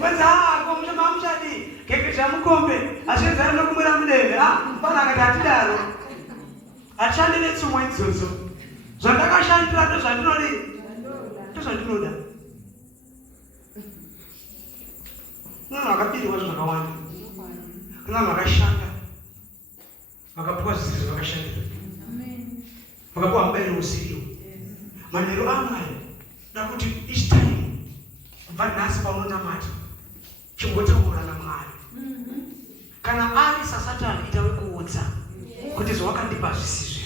Baza komje mamshadi kekesha mukombe asheza no kumura mudeve pana akati daro achandile tsumwe nzozo zvandakashandira ndo zvandinori ndo zvandinoda nana akapiriwa zvakawanda kuna vakashanda vakapuwa zvidzidzo vakashandira vakapuwa mubairo usiyo manheru amai dakuti each time kubva nhasi paunonamata chimbotaura naMwari kana ari sasatani itawe kuudza kuti zvawakandipa zvisizvo.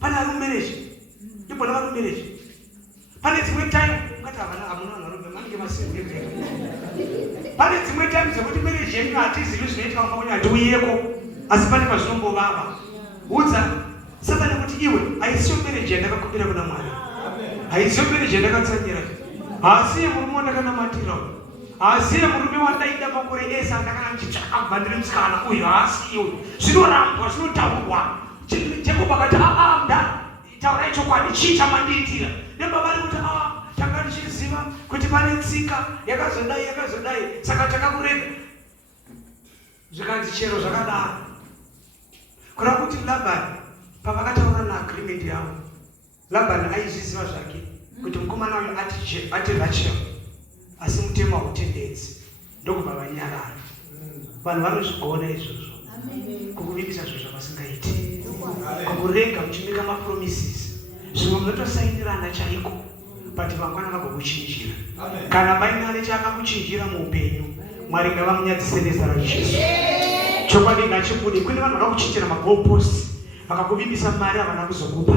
Pane arumereji ndibona varumereji pane dzimwe time ungati havana hamuna vanharume manenge masingu ega. Pane dzimwe time dzekuti mereji yenyu hatizivi zvinoitika mumaunya hatiuyeko asi pane pazvinombovava udza saka nekuti iwe haisiyo mereji yandakakumbira kuna Mwari haisiyo mereji yandakatsanyira hasiye murume wandakanamatira hasiye murume wandaida makore ese andakana ndichitsvaka kubva ndiri musikana uyu haasiyo zvinorambwa zvinotaurwa Jacob akati taurai chokwadi chii chamandiitira nebaba ri kuti tanga tichiziva kuti pane tsika yakazodai saka takakurega zvikanzi chero zvakadaro kuda kuti Labani pavakataura naagreement yavo Labani aizviziva zvake kuti mukomana uyu ati Rachel asi mutema hautendedzi ndokubva vanyarara. Vanhu vanozvigona izvozvo kukuvimbisa zvinhu zvavasingaiti kukurega muchimeka mapromises zvimwe munotosainirana chaiko but vangwana vagokuchinjira kana mainane chaakakuchinjira muupenyu Mwari ngavamunyadzise nezita raJesu. Chokwadi ngachibude. Kune vanhu vakakuchinjira magoalpost vakakuvimbisa mari havana kuzokupa.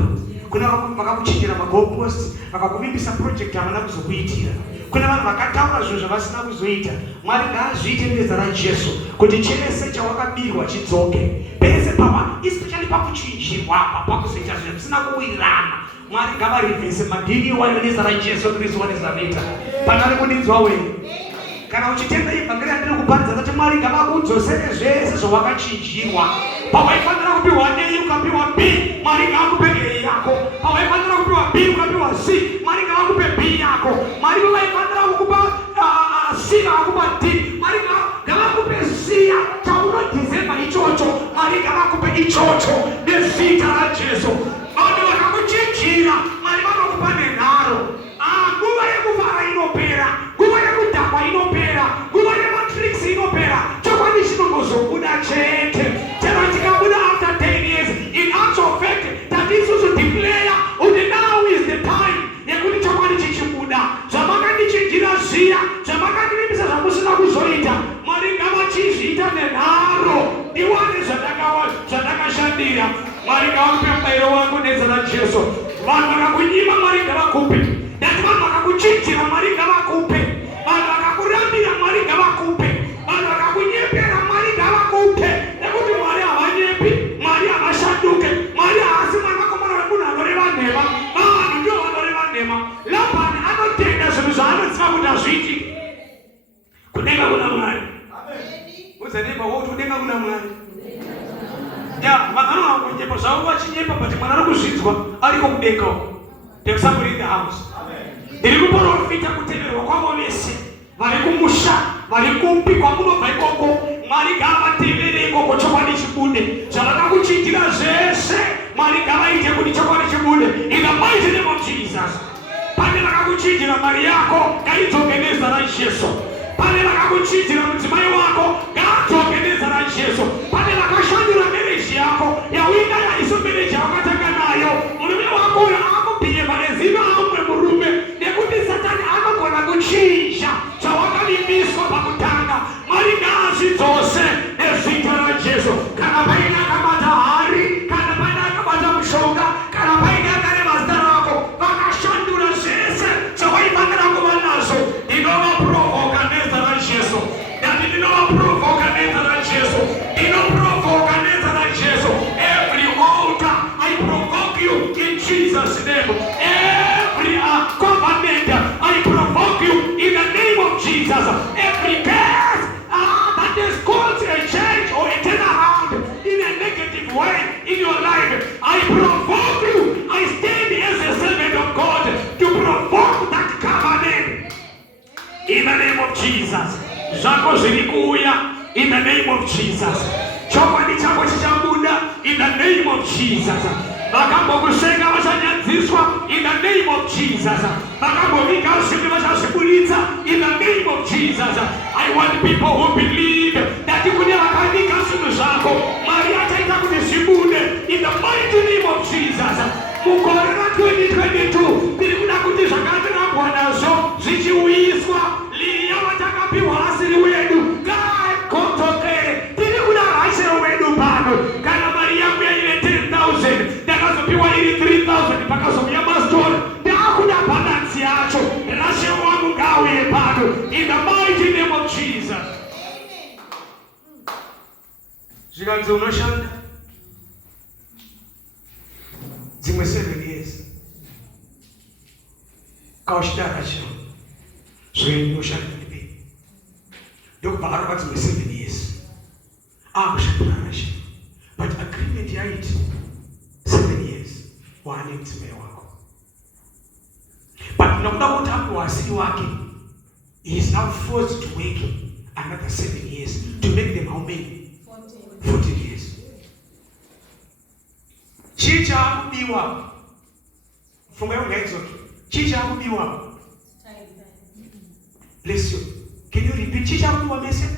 Kune vakakuchinjira magoalpost vakakuvimbisa project havana kuzokuitira. Kune vanhu vakataura zvinhu zvavasina kuzoita. Mwari ngaazviite nezita raJesu kuti chese chawakabirwa chidzoke. Pese especially pakuchinjirwa pakuzoita zvinhu zvisina kuwirirana. Mwari ngavarivhese madhini iwayo nezita raJesu Kristu wanezareta. Panari kudinzwa wewe. Kana uchitenda ivhangeri andiri kuparidza kuti Mwari ngavakudzosere zvese zvawakachinjirwa. Pawaifanira kupiwa A ukapiwa B, Mwari ngavakupe A yako. Pawaifanira kupiwa B ukapiwa C, Mwari ngavakupe B yako. Mwari pawaifanira kukupa C ngavakupa D, Mwari ngavakupe C chaunodhizemba ichocho, Mwari ngavakupe ichocho nezita raJesu. Vanhu vakakuchinjira Mwari vanokupa nenharo. Nguva yekuvara inopera, nguva yekudhakwa inopera, nguva yematricks inopera. Chokwadi chinongozobuda chete. Chero chikabuda after 10 years, in actual fact, that is also declare kuti now is the time yekuti chokwadi chichibuda. Zvamakandichinjira zviya, zvamakandivimbisa zvamusina kuzoita, Mwari ngavachizviita nenharo. Iwane zvandakashandira. Mwari ngavakupe mubayiro wako nezita raJesu. Vanhu vakakunyima Mwari ngavakupe. Dati vanhu vakakuchinjira Mwari ngavakupe. Vanhu vakakurambira Mwari ngavakupe. Vanhu vakakunyepera Mwari ngavakupe. Nekuti Mwari havanyepi, Mwari havashanduke. Mwari haasi mwanakomana wemunhu anoreva nhema. Vanhu ndivo vanoreva nhema. Labani anotenda zvinhu zvaanoziva kuti hazviitiki. Kudenga kuna Mwari. Uzanemba woti kudenga kuna Mwari. Vanhu vanokunyepa zvavo vachinyepa but Mwari ari kuzvidzwa ariko kudenga uko. There is somebody in the house. Ndiri kuprofita kuteverwa kwavo vese vari kumusha vari kupi kwamunobva ikoko. Mwari ngavavatevere ikoko chokwadi chibude. Zvavakakuchinjira zvese Mwari ngavaite kuti chokwadi chibude. In the mighty name of Jesus. Pane vakakuchinjira mari yako ngaidzoke nezita raJesu. Pane vakakuchinjira mudzimai wako ngaadzoke nezita raJesu. Pane vakashandura mereji yako yawinga yaiso mereji yawakatanga nayo. Murume wako uyo akubhiyeva nezina amwe murume nekuti Satani anogona kuchinja zvawakavimbiswa pakutanga. Mwari ngaazvidzose nezita raJesu. Kana paine akabata hari, kana paine akabata mushonga, kana paine akareva zita rako vakashandura zvese zvawaifanira kuva nazvo, In the name of Jesus. Zako zilikuya. In the name of Jesus. Chokwadi chako chichabuda. In the name of Jesus. Makambo kusenga wachanyaziswa. In the name of Jesus. Makambo vika usipi wachasipulita. In the name of Jesus. I want people who believe that you could never kandika sunu zako. Maria taita kudisibude. In the mighty name of Jesus. Mukorera 2022. Bilikuda kutishakati na kwanazo. Zichiuiswa. Liya watakapiwa asili wedu. Kai kotoke. Bilikuda asili wedu pano. Kana Maria mwe ile 10,000. Dakazopiwa ili 3,000. Pakazomia mastori. Dakuda balance yacho. Rashe wangu gawe pano. In the mighty name of Jesus. Zikanzo unoshanda. Zimwe 7 years. Kaushitara chio. Zwe unoshanda nipe. Yoku baharaba zimwe 7 years. Kushatara chio. But agreement ya it 7 years. Wani mtime wako. But nakuda kutamu wa asili wake. He is now forced to work another 7 years to make them how many? 14 years. Chicha kubiwa. Funga yunga exoto. Chicha kubiwa. Bless you. Can you repeat? Chicha kubiwa mese?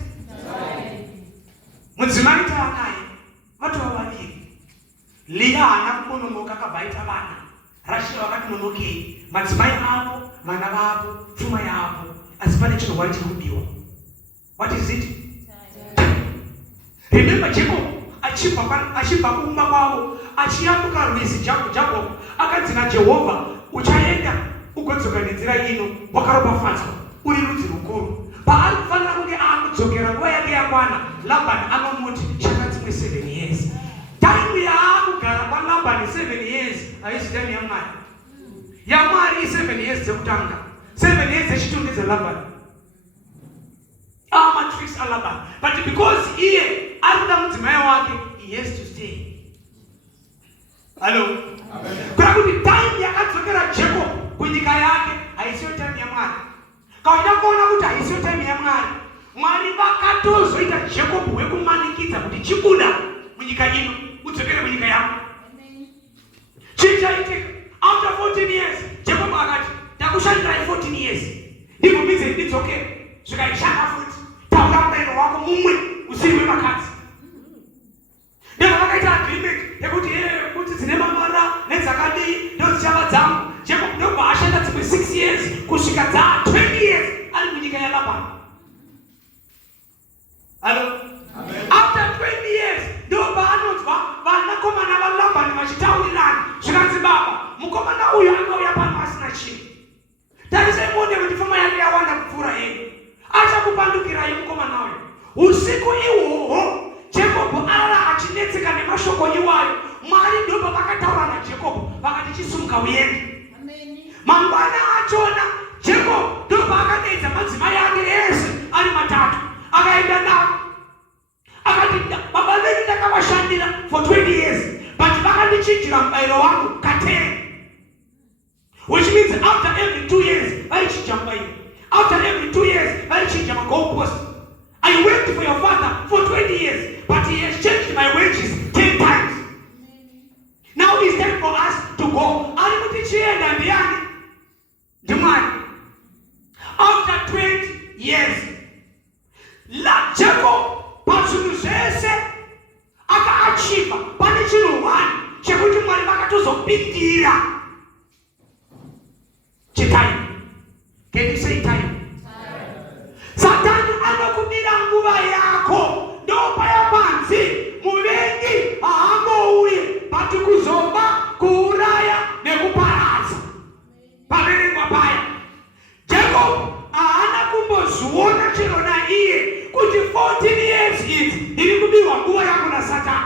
Muzimani taanai. Watu wawali. Liya anakumono mokaka baita bana. Rashi wakati monoke. Mazimai hapo, manaba hapo, fuma ya hapo. Asipane chino wali kubiwa. What is it? Remember Jacob achipa umma kwao achiambuka rwisi Jacob akadzina Jehova uchaenda ugodzoka nenzira ino wakaropa fanzo uri rudzi rukuru paari kufanira kunge akudzokera nguva yake yakwana Labani anomuti chaka dzimwe 7 years time yaakugara kwaLabani 7 years haisi time yaMwari 7 years dzekutanga 7 years dzechitonge dzaLabani matrix Labani but because iye arida mudzimai wake he has to stay. Hello. Kuna kuti time yakadzokera Jacob kunyika yake haisiyo time yaMwari. Kaida kuona kuti haisiyo time yaMwari. Mwari vakatozoita Jacob wekumanikidza kuti chibuda munyika ino udzokere munyika yako. Chichaitika after 14 years Jacob akati takushandira 14 years. Ndipo midze ndidzokere. Zvikaishaka futi. Taura mbeno wako mumwe usiri wemakadzi. Ndipo vakaita agreement yekuti kuti dzine mamara nedzakadii ndodzichava dzangu. Jacob ndobva ashanda dzimwe 6 years kusvika dza 20 years ari munyika yaLabani. Hello? After 20 years ndobva anonzwa vanakomana vaLabani vachitaurirana zvikanzi baba mukomana uyu akauya pano asina chinhu. Tarisai muone kuti pfuma yake yawanda kupfuura henyu. Achakupandukirai mukomana uyu. Usiku ihwohwo Jacob ara achinetseka nemashoko iwayo. Mwari ndobva vakataura naJacob vakati chisumuka uende. Mangwana achona Jacob ndobva akadeidza madzimai ake ese ari matatu akaenda navo akati baba venyu ndakavashandira for 20 years but vakandichinjira mubayiro wangu ka10 which means after every 2 years vaichinja mubayiro. After every 2 years, I change my goalpost. I worked for your father for 20 years, but he has changed my wages 10 times. Now it's time for us to go. After 20 years, Jacob pasunuzese akaachiva pane chinhu 1 chekuti Mwari vakatozopindira chitime. Can you say time? Satani anokudira nguva yako ndopaya panzi muvengi haangouye pati kuzoba kuuraya nekuparadza paverengwa paya. Jacob haana kumboziona chero naiye kuti 14 years idzi ndiri kudirwa nguva yako naSatani.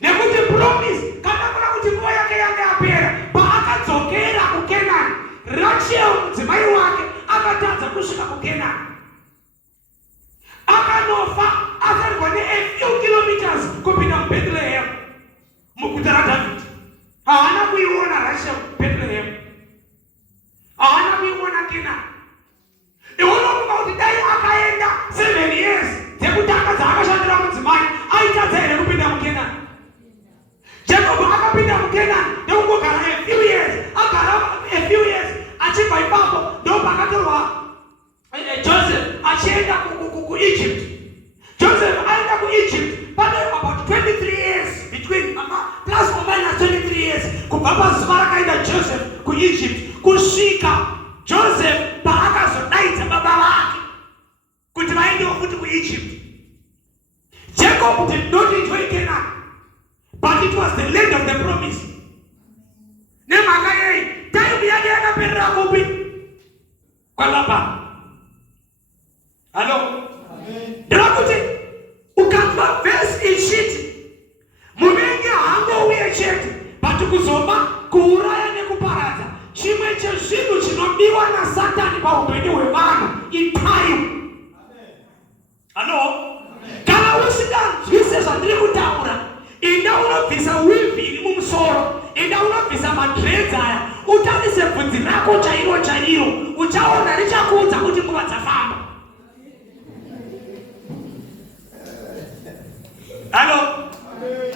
Nekuti promise kana kuna kuti nguva yake yange yapera paakadzokera kuKenani Rachel mudzimai wake akatadza kusvika kuKenani. Akanofa asarigwa a few kilometers kupinda muBethlehem muguta raDhavhidhi. Haana kuiona Rachel Bethlehem. Haana kuiona Kenani. pakutorwa Joseph achienda ku Egypt. Joseph aenda ku Egypt pane about 23 years between plus or minus 23 years kubva pazuva rakaenda Joseph ku Egypt kusvika Joseph paakazodaidza baba vake kuti vaendewo futi ku Egypt. Jacob did not enjoy Canaan, but it was the land of the promise. Nemhaka yei time yake yakaperera kupi? Kwalapa. Hello? Ndakuti ukanzwa verse ichiti muvengi haangouye chete but kuzomba kuuraya nekuparadza. Chimwe chezvinhu chinodiwa naSatani paupenyu hwevanhu itime. Hello? Kana usinganzwise zvandiri kutaura, enda unobvisa wivhi iri mumusoro, enda unobvisa madreads aya, utarise bvudzi rako chairo, uchaona richakuudza kuti nguva dzafamba. Hello?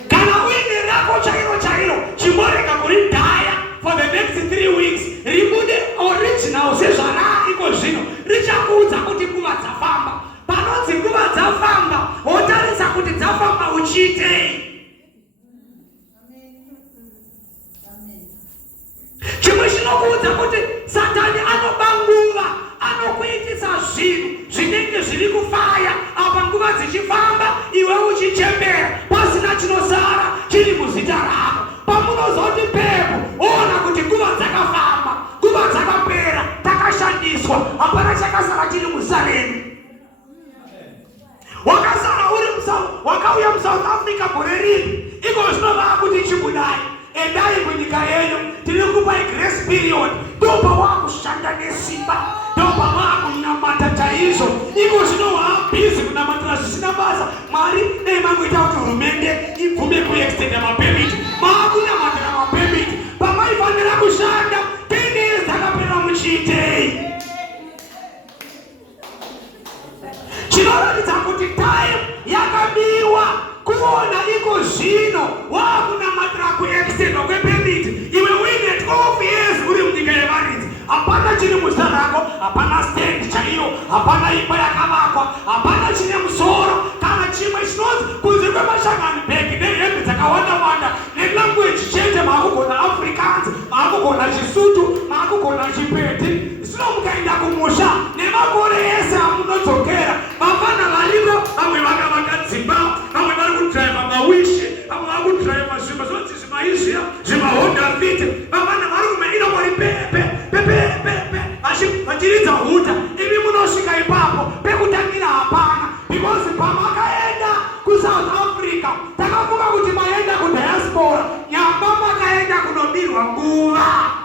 Kana uine rako chairo, chimborega kuridhaya for the next 3 weeks, ribude original sezvana iko zvino, richakuudza kuti nguva dzafamba. Panonzi nguva dzafamba, wotarisa kuti dzafamba uchiitei. Chimwe chinokuudza kuti Satani anoba nguva, anokuitisa zvinhu zvinenge zviri kufaya apa nguva dzichifamba iwe uchichembera pasina chinosara chiri muzita rako. Pamunozoti pepo ona kuti nguva dzakafamba, nguva dzakapera, takashandiswa, hapana chakasara chiri musalemu. Wakasara uri wakauya muSouth Africa gore ripi, iko zvinova kuti chibudai endai kunyika yenyu, tiri kupai grace period, ndopa wakushanda nesimba, ndopa wakunamata chaizvo. Iko zvinova busy kunamatira zvisina basa. Mwari dai mangoita kuti hurumende ibvume kuextenda mapemiti, maakunamatira mapemiti pamaifanira kushanda 10 years dzakapera muchiitei. Chinoratidza kuti time yakabiwa kuona iko zvino wakunamatira kuextendwa kwepemiti. Iwe uine 12 years uri munyika yevaridzi, hapana chiri muzita rako, hapana stand chaiyo, hapana imba yakavakwa, hapana chine musoro kana chimwe chinonzi kunze kwemashangani bhegi nehembe dzakawanda nelanguage chete. Maakugona Afrikaans, maakugona Chisutu, maakugona Chipeti. Zvino mukaenda kumusha nemakore ese amunodzokera, vafana variko, vamwe vakavaka dzimba, vamwe vari kudhiraivha mawishi, vamwe vari kudhiraivha zvimwe zvonzi zvimaizviya, zvimahonda fiti. Vafana vari kumeina mori pepe vachiridza huta. Imi munosvika ipapo pekutangira hapana, because pamakaenda kuSouth Africa takafunga kuti maenda kudiaspora, nyamba makaenda kunobirwa nguva.